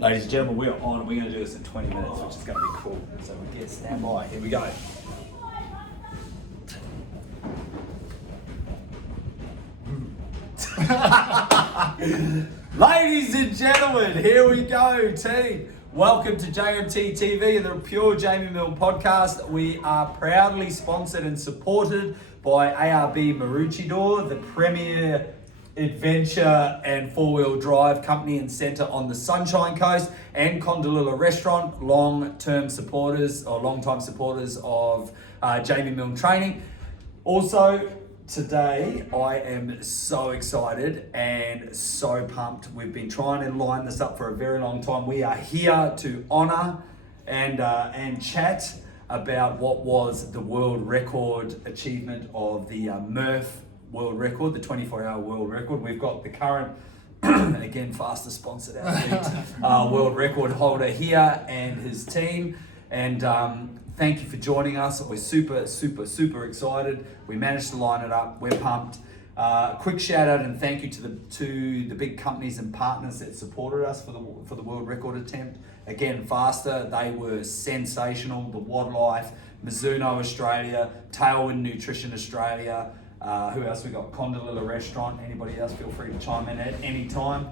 Ladies and gentlemen, we're on. We're going to do this in 20 minutes, which is going to be cool. So we get stand by. Here we go. Ladies and gentlemen, here we go, team. Welcome to JMTTv, the Pure Jamie Milne podcast. We are proudly sponsored and supported by ARB Maroochydore, the premier adventure and four-wheel drive company and centre on the Sunshine Coast, and Condalilla Restaurant, long-time supporters of Jamie Milne Training. Also, today I am so excited and so pumped. We've been trying to line this up for a very long time. We are here to honour and chat about what was the world record achievement of the MURPH world record, the 24-hour world record. We've got the current, again, fastest sponsored athlete, world record holder here and his team. And thank you for joining us. We're super excited. We managed to line it up. We're pumped. Quick shout out and thank you to the big companies and partners that supported us for the world record attempt. Again, Faster, they were sensational. The Wildlife, Mizuno Australia, Tailwind Nutrition Australia. Who else we got? Condalilla Restaurant. Anybody else? Feel free to chime in at any time.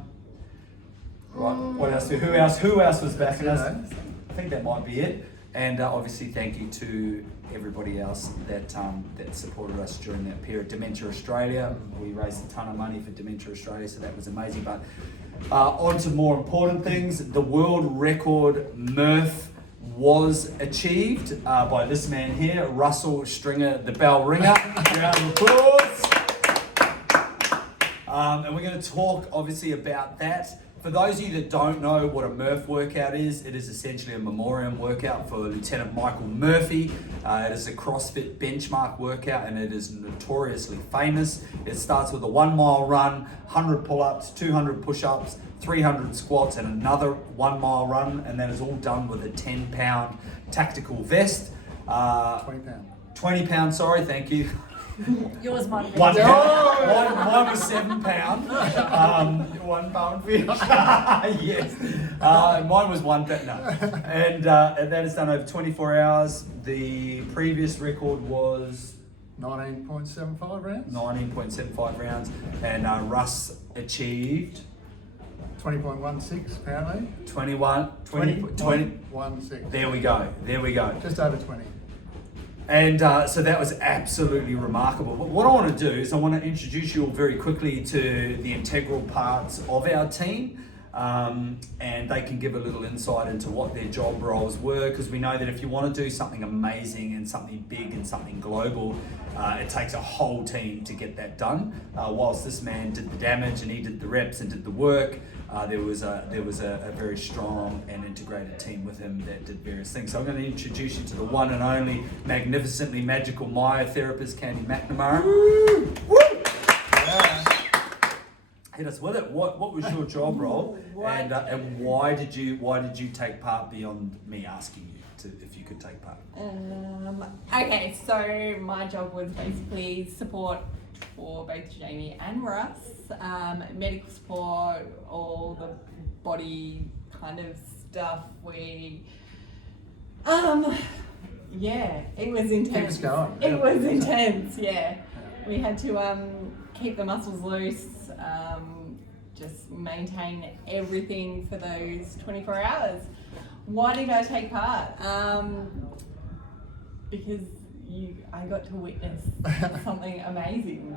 Right. What else? Who else was backing us? I think that might be it. And obviously, thank you to everybody else that supported us during that period. Dementia Australia. We raised a ton of money for Dementia Australia, so that was amazing. But on to more important things. The world record MURPH was achieved by this man here, Russel Stringer, the bell ringer. Round of applause. And we're going to talk obviously about that. For those of you that don't know what a MURPH workout is, it is essentially a memoriam workout for Lieutenant Michael Murphy. It is a CrossFit benchmark workout and it is notoriously famous. It starts with a 1 mile run, 100 pull-ups, 200 push-ups, 300 squats and another 1 mile run, and that is all done with a 10-pound tactical vest. 20 pounds. 20 pounds, sorry, thank you. Yours might be. Mine was 7 pounds. 1 pound fish. Yes. Mine was 1 pound. No. And that is done over 24 hours. The previous record was 19.75 rounds. 19.75 rounds. And Russ achieved 20.16 apparently. 20.16. There we go. Just over 20. And so that was absolutely remarkable. But what I want to do is I want to introduce you all very quickly to the integral parts of our team. And they can give a little insight into what their job roles were, because we know that if you want to do something amazing and something big and something global, it takes a whole team to get that done. Whilst this man did the damage and he did the reps and did the work, there was a very strong and integrated team with him that did various things. So I'm going to introduce you to the one and only magnificently magical myotherapist, Candy McNamara. Woo! Woo! Yeah. Hit us with it. What was your job role, and why did you take part beyond me asking you if you could take part? Okay, so my job was basically support for both Jamie and Russ, medical support, all the body kind of stuff. Yeah, it was intense. Keep us going. It was intense. Yeah, we had to keep the muscles loose. Just maintain everything for those 24 hours. Why did I take part? Because I got to witness something amazing.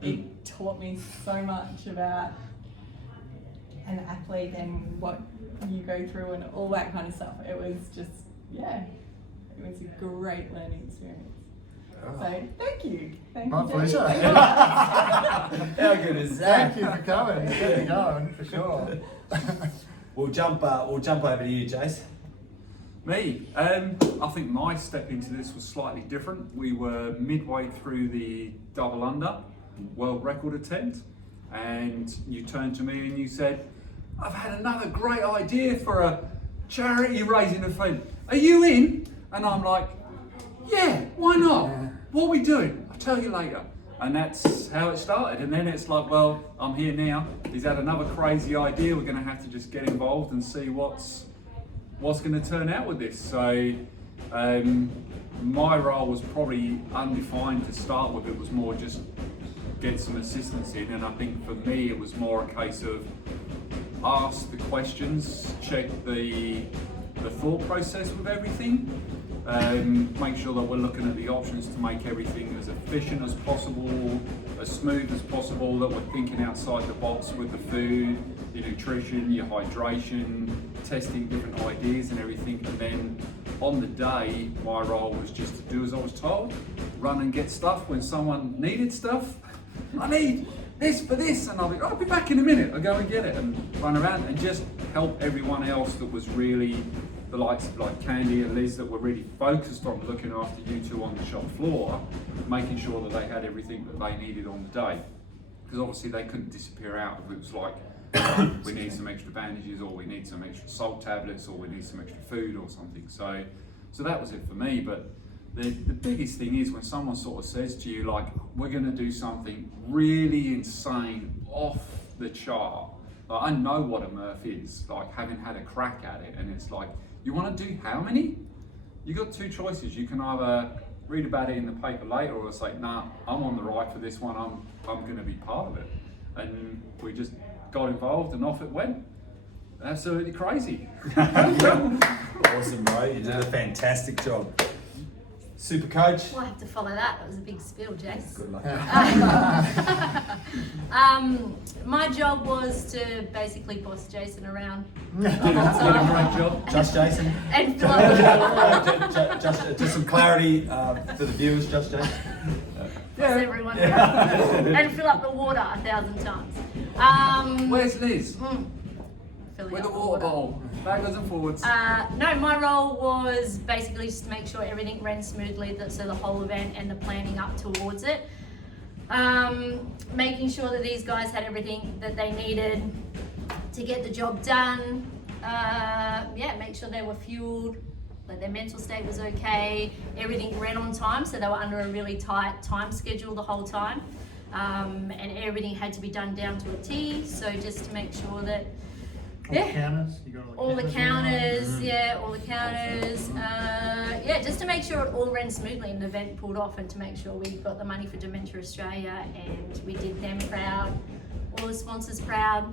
It taught me so much about an athlete and what you go through and all that kind of stuff. It was a great learning experience. So, thank you. My pleasure. How good is that? Thank you for coming. Getting going, for sure. We'll jump over to you, Jace. Me? I think my step into this was slightly different. We were midway through the double under world record attempt, and you turned to me and you said, "I've had another great idea for a charity raising event. Are you in?" And I'm like, "Yeah, why not? What are we doing? I'll tell you later." And that's how it started. And then it's like, well, I'm here now. He's had another crazy idea. We're going to have to just get involved and see what's going to turn out with this. So my role was probably undefined to start with. It was more just get some assistance in. And I think for me, it was more a case of ask the questions, check the thought process with everything. Make sure that we're looking at the options to make everything as efficient as possible, as smooth as possible, that we're thinking outside the box with the food, your nutrition, your hydration, testing different ideas and everything. And then on the day, my role was just to do as I was told, run and get stuff when someone needed stuff. I need this for this, and I'll be, I'll be back in a minute. I'll go and get it and run around and just help everyone else that was really the likes of like Candy and Liz that were really focused on looking after you two on the shop floor, making sure that they had everything that they needed on the day. Because obviously they couldn't disappear out if it was like, we need some extra bandages, or we need some extra salt tablets, or we need some extra food or something. So that was it for me. But the biggest thing is when someone sort of says to you, like, we're going to do something really insane, off the chart. Like, I know what a MURPH is, like having had a crack at it, and it's like, you want to do how many? You got two choices. You can either read about it in the paper later, or say, nah, I'm on the right for this one. I'm going to be part of it. And we just got involved, and off it went. Absolutely crazy. Awesome, bro. You did a fantastic job. Super coach. Well, I have to follow that. That was a big spill, Jace. Good luck. My job was to basically boss Jason around. Did a great job. Just Jason. And fill up Just some clarity to the viewers, just Jason. boss everyone around. And fill up the water 1,000 times. Where's Liz? Filling With up the water bottle. Backwards and forwards. No, my role was basically just to make sure everything ran smoothly, so the whole event and the planning up towards it. Making sure that these guys had everything that they needed to get the job done. Make sure they were fueled, that their mental state was okay, everything ran on time, so they were under a really tight time schedule the whole time. And everything had to be done down to a T, so just to make sure that All the counters, you got all the counters, right? all the counters. Just to make sure it all ran smoothly and the event pulled off, and to make sure we got the money for Dementia Australia and we did them proud, all the sponsors proud.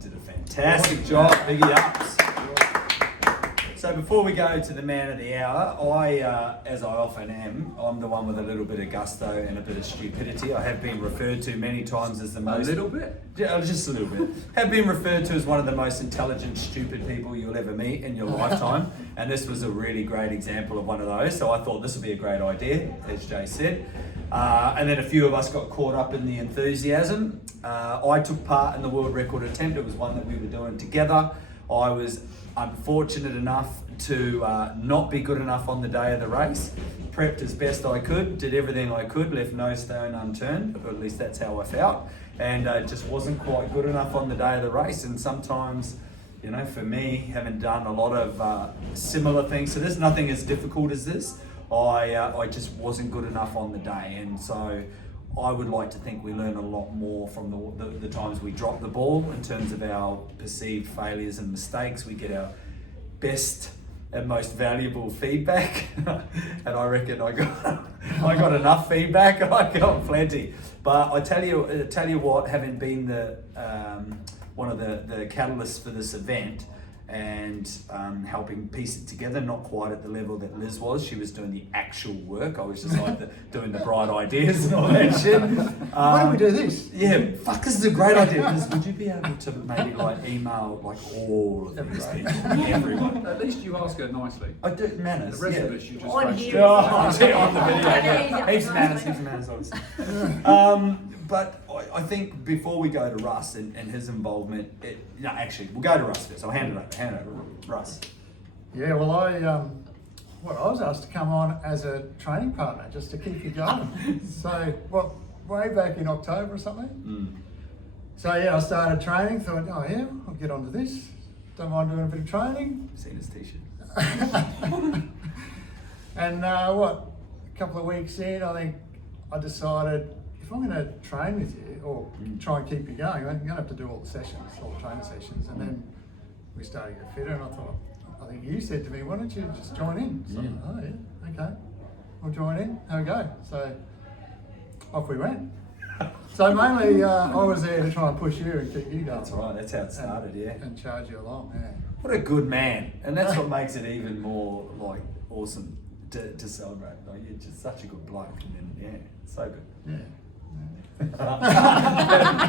Did a fantastic job. Biggie ups. So before we go to the man of the hour, as I often am, I'm the one with a little bit of gusto and a bit of stupidity. I have been referred to many times as the most... A little bit? Yeah, just a little bit. Have been referred to as one of the most intelligent, stupid people you'll ever meet in your lifetime. And this was a really great example of one of those. So I thought this would be a great idea, as Jay said. And then a few of us got caught up in the enthusiasm. I took part in the world record attempt. It was one that we were doing together. I was unfortunate enough to not be good enough on the day of the race. Prepped as best I could, did everything I could, left no stone unturned, or at least that's how I felt, and just wasn't quite good enough on the day of the race. And sometimes, you know, for me, having done a lot of similar things, so there's nothing as difficult as this, I just wasn't good enough on the day. And so I would like to think we learn a lot more from the times we drop the ball in terms of our perceived failures and mistakes. We get our best and most valuable feedback, and I reckon I got enough feedback. I got plenty. But I tell you what, having been the one of the catalysts for this event, and helping piece it together, not quite at the level that Liz was. She was doing the actual work. I was just like doing the bright ideas and all that shit. Why don't we do this? Yeah, fuck, this is a great idea. Liz, would you be able to maybe like email like all of these people, everyone? At least you ask her nicely. I do manners. The rest yeah. of us, you just On throw here. shit. On the video. Yeah. Heaps of manners, obviously. But I think before we go to Russ and his involvement, actually, we'll go to Russ first. I'll hand it over, Russ. Yeah, well, I was asked to come on as a training partner just to keep you going. So, way back in October or something. So yeah, I started training. Thought, oh yeah, I'll get onto this. Don't mind doing a bit of training. I've seen his t-shirt. And a couple of weeks in, I think I decided if I'm going to train with you or try and keep you going, I'm going to have to do all the sessions, all the training sessions. And then we started to get fitter, and I thought, I think you said to me, why don't you just join in? So, oh yeah, okay, we'll join in, have a go. So off we went. So mainly I was there to try and push you and keep you going. That's right, that's how it started, yeah. And charge you along, yeah. What a good man. And that's what makes it even more like awesome to celebrate. Like, you're just such a good bloke. And then, yeah, so good. Yeah.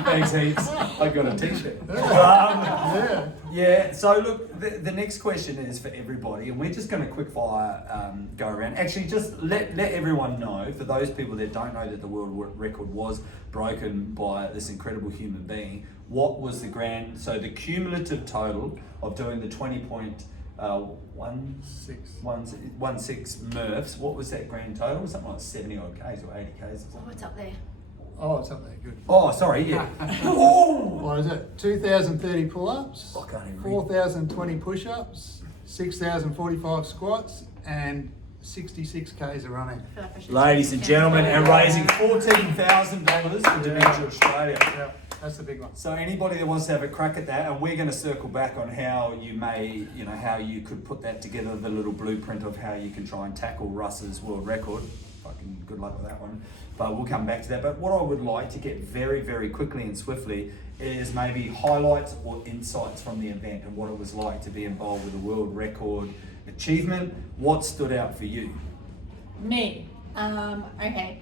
Thanks heaps. I got a t-shirt. Yeah. Yeah, so look, the next question is for everybody, and we're just going to quick fire go around. Actually, just let everyone know, for those people that don't know that the world record was broken by this incredible human being, what was the cumulative total of doing the 20.16 MURPHs, what was that grand total? Something like 70 odd Ks or 80 Ks or something. Oh, it's up there. Oh, it's up there, good. Oh, sorry, yeah. Oh! What is it? 2,030 pull-ups, I can't even read. 4,020 push-ups, 6,045 squats, and 66 Ks of running. I feel like I should Ladies say and it. gentlemen, and raising $14,000 for Dementia Australia. Yeah, that's the big one. So anybody that wants to have a crack at that, and we're going to circle back on how you may, how you could put that together, the little blueprint of how you can try and tackle Russ's world record. Fucking good luck with that one. But we'll come back to that. But what I would like to get very, very quickly and swiftly is maybe highlights or insights from the event and what it was like to be involved with a world record achievement. What stood out for you? Me. Okay.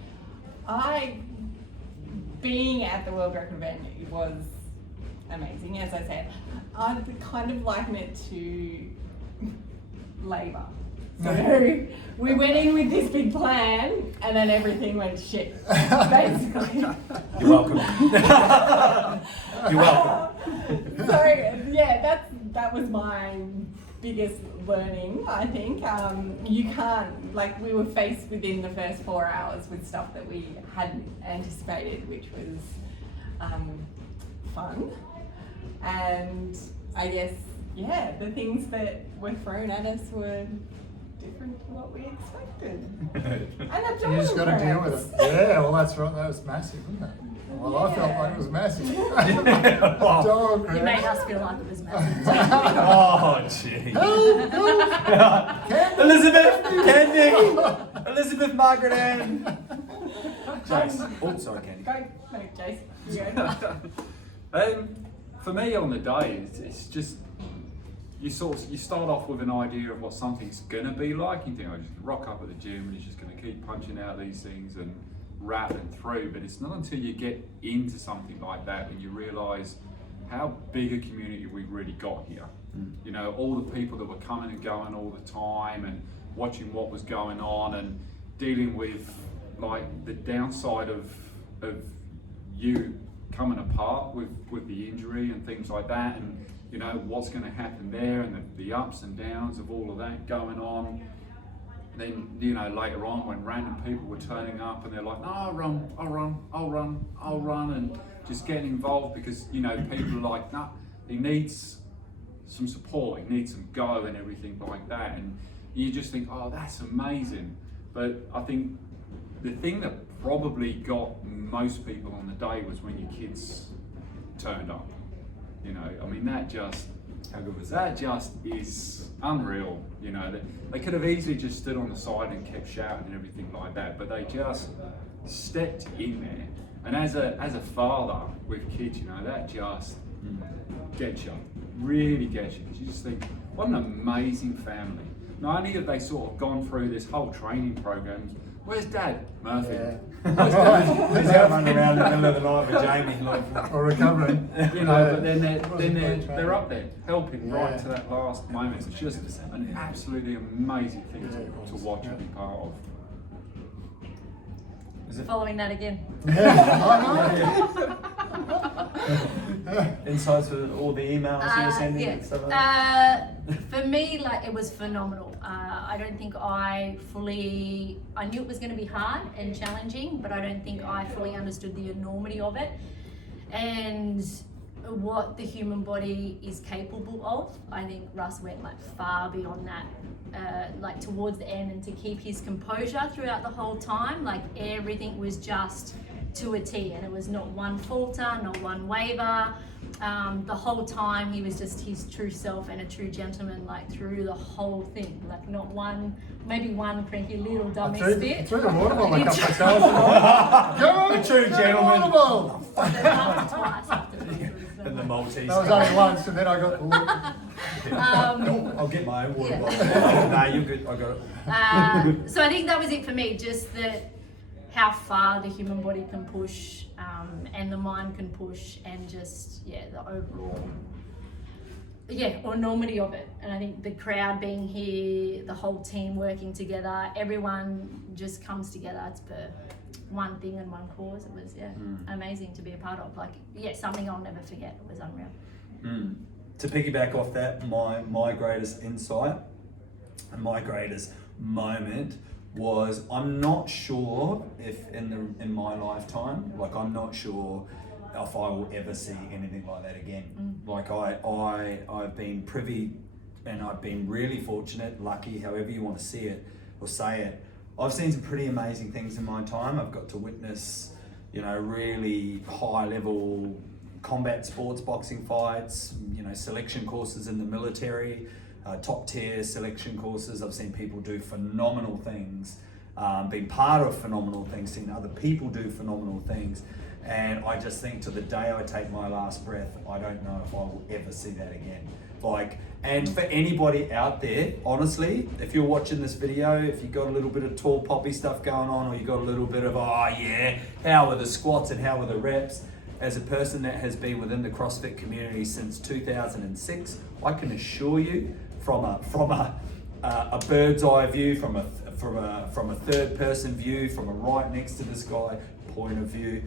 Being at the world record event was amazing, as I said. I'd kind of liken it to labour. So we went in with this big plan, and then everything went shit, basically. You're welcome. You're welcome. So yeah, that was my biggest learning, I think. You can't, like, we were faced within the first 4 hours with stuff that we hadn't anticipated, which was fun. And I guess, yeah, the things that were thrown at us were different to what we expected. And You just got to deal with it. Yeah, well, that's right. That was massive, wasn't it? Well, I felt like it was massive. Dog, You made us feel like it was massive. Oh, gee. Candy. Elizabeth, Candy, Elizabeth, Margaret Ann. Jace. Oh, sorry, Candy. Go, no, Jace. You go. For me on the day, it's just you start off with an idea of what something's gonna be like. You think, I just rock up at the gym and he's just gonna keep punching out these things and rattling through. But it's not until you get into something like that and you realise how big a community we've really got here. You know, all the people that were coming and going all the time and watching what was going on and dealing with like the downside of you coming apart with the injury and things like that, and you know what's going to happen there, and the ups and downs of all of that going on. Then, you know, later on when random people were turning up and they're like, no, I'll run, and just getting involved because, you know, people are like, nah, he needs some support, he needs some go and everything like that. And you just think, oh, that's amazing. But I think the thing that probably got most people on the day was when your kids turned up. You know, I mean, that just, how good was that? Just is unreal. You know, they could have easily just stood on the side and kept shouting and everything like that, but they just stepped in there. And as a father with kids, you know, that just gets you, really gets you, because you just think, what an amazing family. Not only have they sort of gone through this whole training program, where's Dad? Murphy. Yeah. Where's Dad? He's out running around in the middle of the night with Jamie. Like, Or recovering. You know, Yeah. but then they're Training. up there helping right Yeah. to that last moment. It's just an absolutely amazing thing to watch and be part of. is it Following that again. Yeah, insights with all the emails you were sending and stuff like that? For me, like, it was phenomenal. I don't think I knew it was going to be hard and challenging, but I don't think I fully understood the enormity of it. And what the human body is capable of. I think Russ went like far beyond that, like towards the end, and to keep his composure throughout the whole time, like everything was just to a T, and it was not one falter, not one waver. The whole time he was just his true self and a true gentleman, like through the whole thing, like not one, maybe one cranky little dummy spit. Through the water ball a couple of times. The true gentleman. Water ball. Twice after And the Maltese. That was only once, and then I got the look. I'll get my own water Yeah. bottle. Nah, you're good. I got it. So I think that was it for me, just that how far the human body can push, and the mind can push, and just the overall enormity of it. And I think the crowd being here, the whole team working together, everyone just comes together. It's for one thing and one cause. It was amazing to be a part of. Like something I'll never forget. It was unreal. To piggyback off that, my greatest insight and my greatest moment was, I'm not sure if in my lifetime, like I'm not sure if I will ever see anything like that again. Like I've been privy, and I've been really fortunate, lucky, however you want to see it or say it. I've seen some pretty amazing things in my time. I've got to witness, really high level combat sports, boxing fights, selection courses in the military, top tier selection courses. I've seen people do phenomenal things, been part of phenomenal things, seen other people do phenomenal things. And I just think to the day I take my last breath, I don't know if I will ever see that again. And for anybody out there, honestly, if you're watching this video, if you've got a little bit of tall poppy stuff going on, or you've got a little bit of, how are the squats and how are the reps? As a person that has been within the CrossFit community since 2006, I can assure you, from a bird's eye view, from a third person view, from a right next to this guy point of view,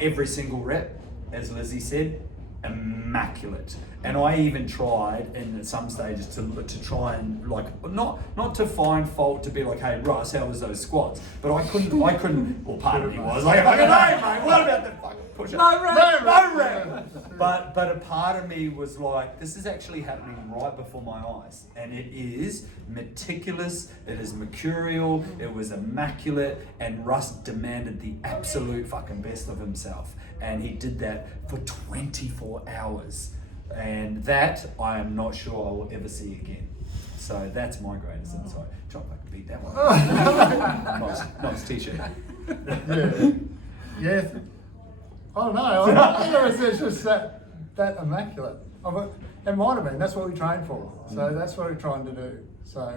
every single rep, as Lizzie said, immaculate. And I even tried in some stages to try and not to find fault, to be like, hey Russ, how was those squats? But I couldn't, well, part of me was like, hey mate, what about the fucking push-up? No rep. But a part of me was like, this is actually happening right before my eyes, and it is meticulous, it is mercurial, it was immaculate, and Russ demanded the absolute fucking best of himself, and he did that for 24 hours. And that I am not sure I will ever see again. So that's my greatest insight. Try if I can beat that one. nice t-shirt. Yeah. I don't know. It's just that immaculate. It might have been. That's what we trained for. So that's what we're trying to do. So I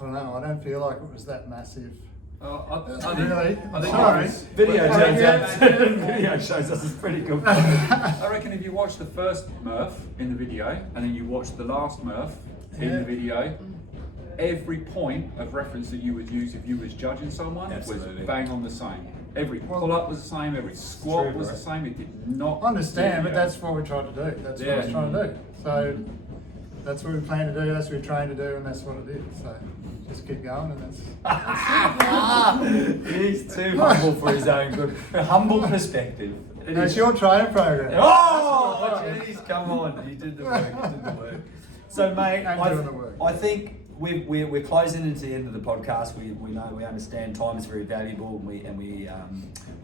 don't know. I don't feel like it was that massive. I think Sorry. Video shows us it's pretty good. I reckon if you watch the first MURPH in the video, and then you watch the last MURPH in the video, every point of reference that you would use if you was judging someone was bang on the same. Every pull-up was the same, every squat was the same. It did not. I understand, but that's what we're trying to do. That's what we're trying to do. So that's what we plan to do, that's what we train to do, and that's what it is. So just keep going, and that's He's too humble for his own good. A humble perspective. it's your training program. Oh, jeez, come on. You did the work. So, mate, I think we're closing into the end of the podcast. We know, we understand time is very valuable, and we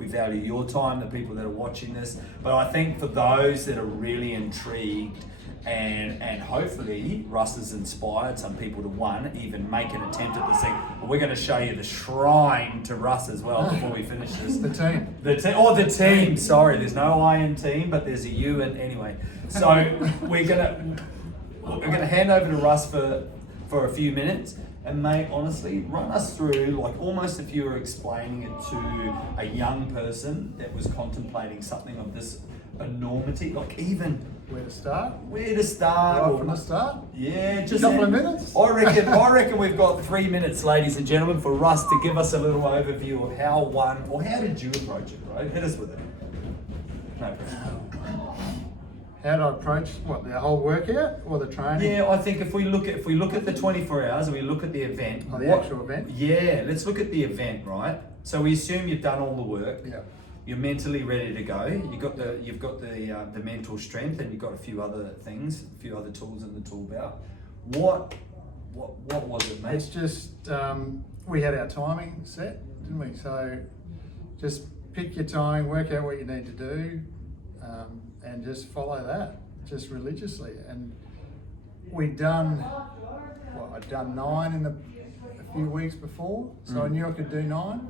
value your time, the people that are watching this. But I think for those that are really intrigued, and hopefully Russ has inspired some people to even make an attempt at this thing. But we're going to show you the shrine to Russ as well before we finish this. The team. The team. Sorry, there's no I in team, but there's a U in anyway. So we're gonna hand over to Russ for a few minutes. And mate, honestly, run us through, like, almost if you were explaining it to a young person that was contemplating something of this enormity, like even Where to start? Right from the start? Yeah, just a couple of minutes. I reckon we've got 3 minutes, ladies and gentlemen, for Russ to give us a little overview of how did you approach it, bro? Hit us with it. No pressure. How to approach the whole workout or the training? Yeah, I think if we look at the 24 hours and we look at the event. The actual event? Yeah, let's look at the event, right? So we assume you've done all the work. Yeah. you're mentally ready to go. You've got the mental strength, and you've got a few other things, a few other tools in the tool belt. What was it, mate? It's just we had our timing set, didn't we? So just pick your timing, work out what you need to do, and just follow that, just religiously. And I'd done 9 in a few weeks before, so I knew I could do 9.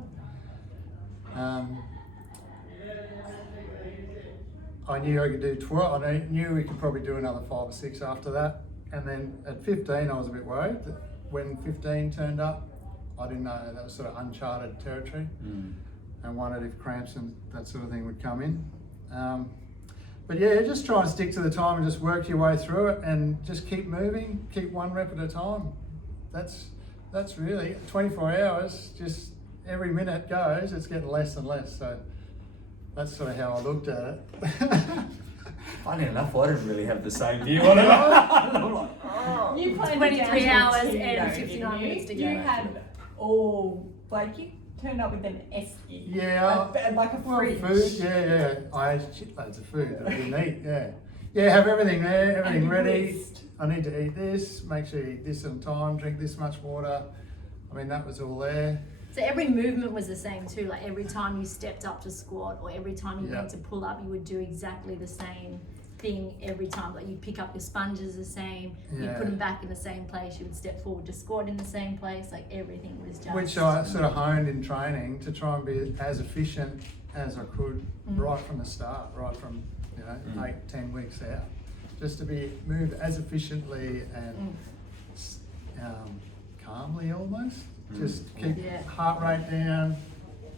I knew I could do 12. I knew we could probably do another 5 or 6 after that. And then at 15, I was a bit worried that when 15 turned up, I didn't know, that was sort of uncharted territory, and wondered if cramps and that sort of thing would come in. But yeah, just try and stick to the time and just work your way through it, and just keep moving, keep 1 rep at a time. That's really 24 hours. Just every minute goes, it's getting less and less. So that's sort of how I looked at it. Funny enough, I didn't really have the same view on it. I'm like, You played 23 hours too, and though, 59 didn't minutes to you? go. You had all, like, you turned up with an esky. Yeah. Like a fridge. Food, yeah. I had shitloads of food that I didn't eat, yeah. Yeah, have everything there, everything ready. List. I need to eat this, make sure you eat this on time, drink this much water. I mean, that was all there. So every movement was the same too. Like every time you stepped up to squat or every time you went to pull up, you would do exactly the same thing every time. Like you pick up your sponges the same, you put them back in the same place, you would step forward to squat in the same place. Like everything was just... Which I sort of honed in training to try and be as efficient as I could right from the start, right from 8-10 weeks out. Just to move as efficiently and calmly almost. Just keep heart rate down,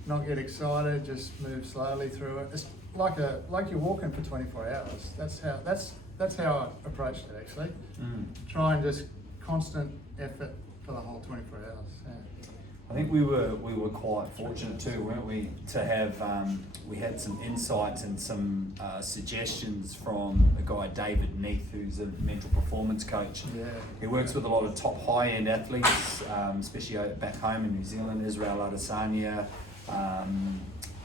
not get excited, just move slowly through it. It's like you're walking for 24 hours. That's how I approached it actually. Try and just constant effort for the whole 24 hours. Yeah. I think we were quite fortunate too, weren't we, to have we had some insights and some suggestions from a guy, David Neath, who's a mental performance coach. Yeah. He works with a lot of top high-end athletes, especially back home in New Zealand, Israel Adesanya, a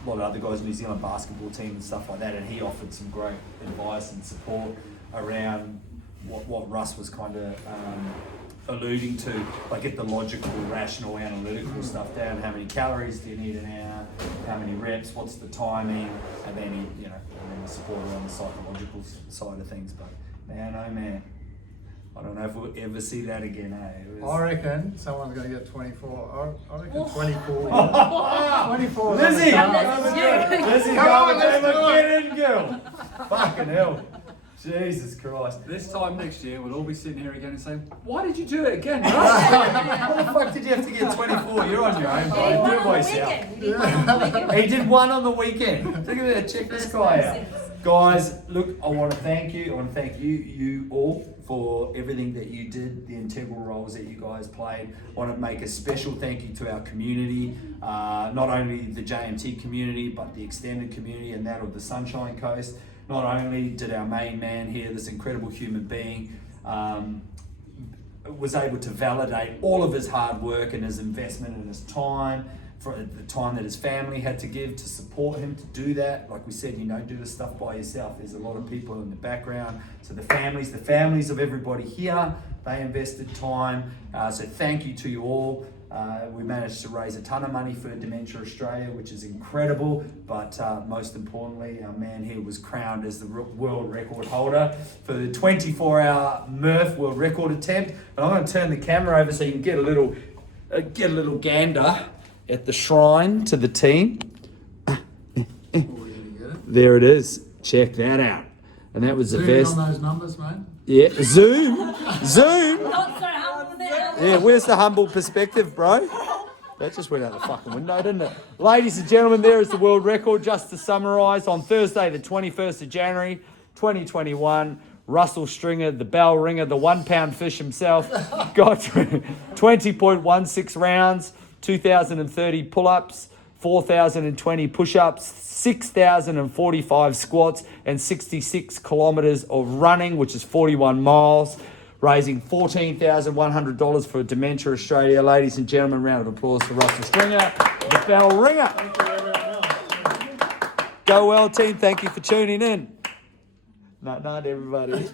lot of other guys in the New Zealand basketball team and stuff like that, and he offered some great advice and support around what Russ was kind of alluding to, like get the logical, rational, analytical stuff down. How many calories do you need an hour? How many reps? What's the timing? And then and then the support around the psychological side of things. But man, oh man, I don't know if we'll ever see that again. I reckon someone's going to get 24. I reckon 24. 24. Lizzie, Lizzie, come on, get in, girl. Fucking hell. Jesus Christ. This time next year, we'll all be sitting here again and saying, why did you do it again? What the fuck did you have to get 24? You're on your own, bro. Do it by yourself. He did 1 on the weekend. Look at that. Check this guy out. Guys, look, I want to thank you. I want to thank you all for everything that you did, the integral roles that you guys played. I want to make a special thank you to our community, not only the JMT community, but the extended community and that of the Sunshine Coast. Not only did our main man here, this incredible human being, was able to validate all of his hard work and his investment and his time, for the time that his family had to give to support him to do that. Like we said, you don't do this stuff by yourself. There's a lot of people in the background. So the families of everybody here, they invested time. So thank you to you all. We managed to raise a ton of money for Dementia Australia, which is incredible, but most importantly, our man here was crowned as the world record holder for the 24-hour MURPH world record attempt. And I'm going to turn the camera over so you can get a little gander at the shrine to the team. There it is. Check that out. And that was the best. On those numbers, mate. Yeah, zoom. Not so humble there. Yeah, where's the humble perspective, bro? That just went out the fucking window, didn't it? Ladies and gentlemen, there is the world record. Just to summarise, on Thursday, the 21st of January, 2021, Russel Stringer, the bell ringer, the 1 pound fish himself, got 20.16 rounds, 2,030 pull-ups, 4,020 push-ups, 6,045 squats, and 66 kilometres of running, which is 41 miles, raising $14,100 for Dementia Australia. Ladies and gentlemen, round of applause for Russel Stringer, the bell ringer. Go well, team. Thank you for tuning in. Night, night, everybody.